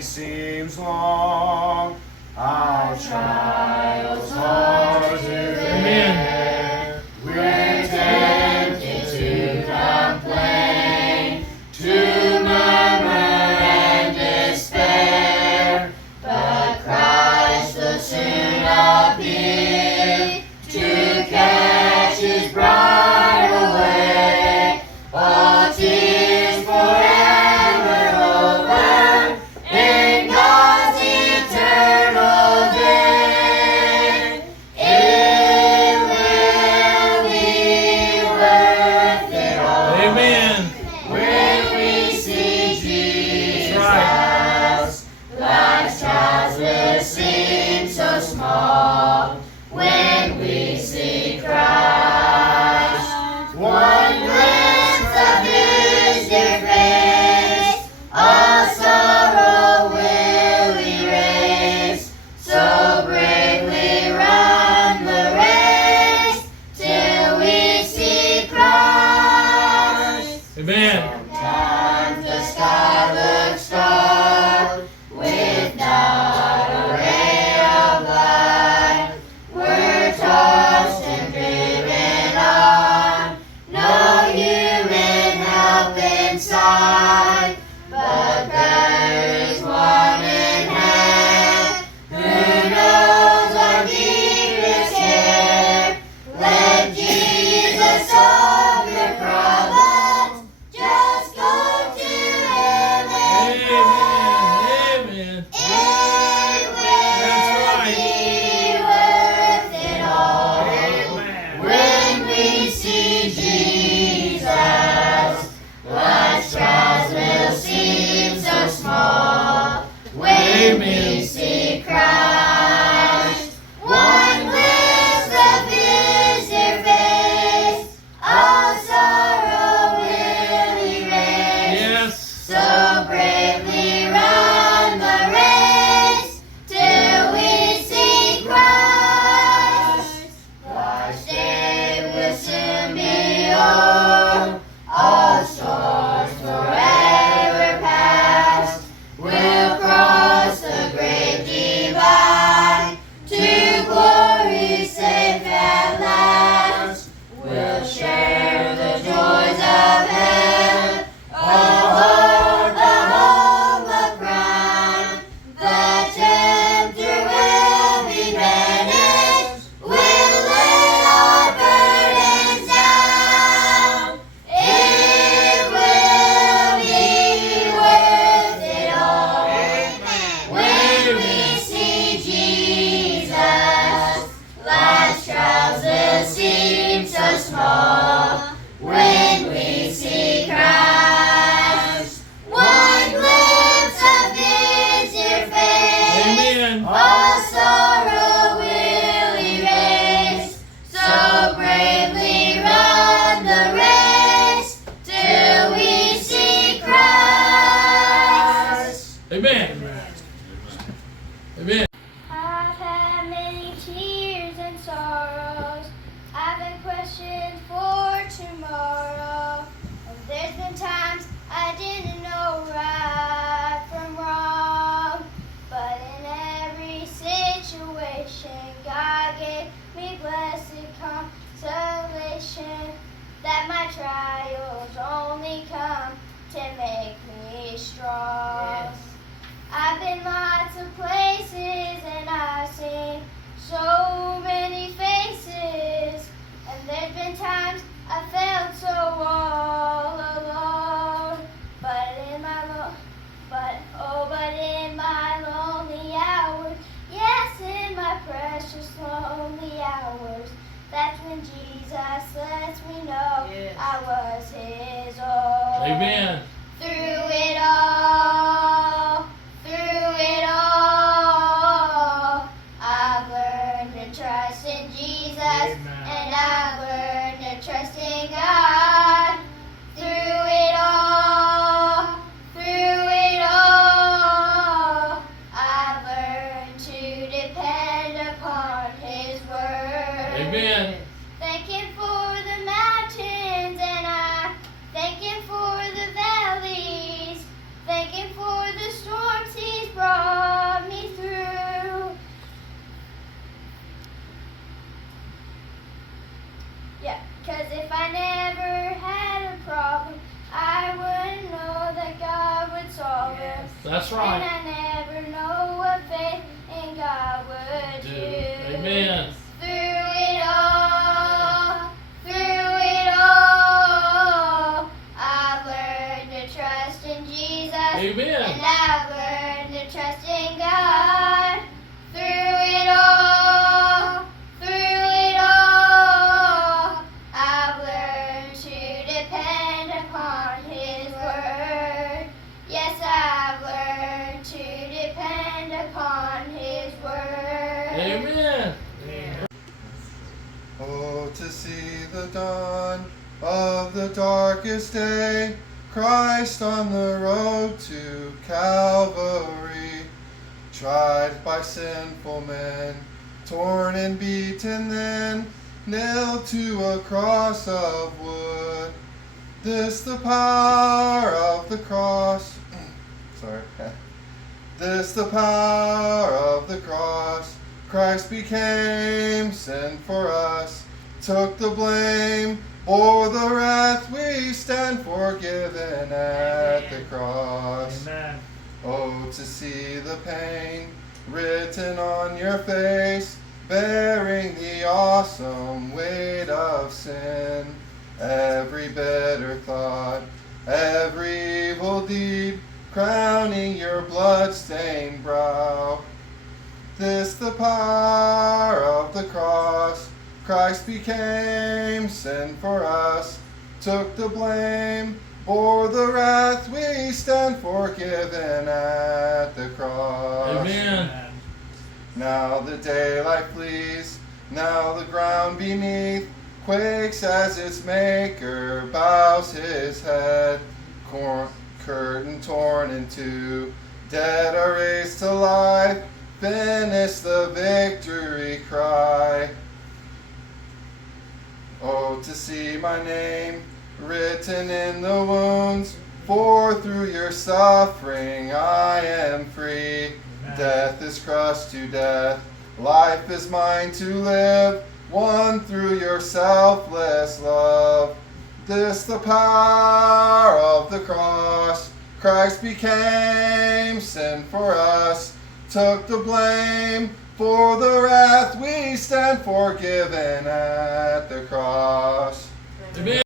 journey seems long, our trials hard to bear. We're tempted to complain, to murmur and despair, but Christ will soon appear to catch His bride away. All tears forever over in God's eternal day. It will be worth it all. Amen. When we see Jesus, That's life's trials will seem so small. When we see Christ, one glance of His dear face, all sorrow will erase. So bravely run the race till we see Christ. Amen. Sometimes the sky looks dark, with not a ray of light. We're tossed and driven on, no human help in sight. But there is one in heaven who knows our deepest care. Let Jesus solve your problems. Just go to Him and pray. Amen. It will be worth it all. Amen. When we see Jesus, life's trials will seem so small. When we see Christ, one glimpse of His dear face, all sorrow will erase. Yes. So bravely run the race till we see Christ. Life's day will soon be o'er, all storms forever past. We'll cross the great divide to glory safe at last. We'll share the joys of heaven, hold the home of crown. The tempter will be banished, we'll lay our burdens down. It will be worth it all. When we see Jesus, life's trials will seem so small. When we see Christ, one glimpse of His dear face, Amen. all sorrow will erase. So bravely run the race till we see Christ. Amen. Amen. I've had many tears and sorrows. I've been questioned for tomorrow. And there's been times I didn't know right from wrong. But in every situation, God gave me blessed consolation. That my trials only come to make me strong. I've been lots of places and I've seen so many faces. And there's been times I felt so all alone. But in my lonely hours, yes, in my precious lonely hours, that's when Jesus lets me know I was His own. Amen. Through it all, That's And right. I never know what faith in God would do. Amen. Through it all, I've learned to trust in Jesus. Amen. And I've learned to trust in God. Through it all, I've learned to depend upon His word. Yes, I've learned to depend upon His word. Amen. Oh, to see the dawn of the darkest day, Christ on the road to Calvary, tried by sinful men, torn and beaten then, nailed to a cross of wood. This the power of the cross. Sorry. This the power of the cross. Christ became sin for us, took the blame, bore the wrath, we stand forgiven at the cross. Amen. Oh, to see the pain written on your face, bearing the awesome weight of sin. Every bitter thought, every evil deed, crowning your blood-stained brow. This the power of the cross. Christ became sin for us, took the blame, bore the wrath, we stand forgiven at the cross. Amen. Now the daylight flees, now the ground beneath quakes as its maker bows his head. Curtain torn in two, dead are raised to life, finish the victory cry. Oh, to see my name written in the wounds, for through your suffering I am free. Death is crushed to death, life is mine to live, won through your selfless love. This the power of the cross. Christ became sin for us, took the blame, for the wrath we stand forgiven at the cross. Amen.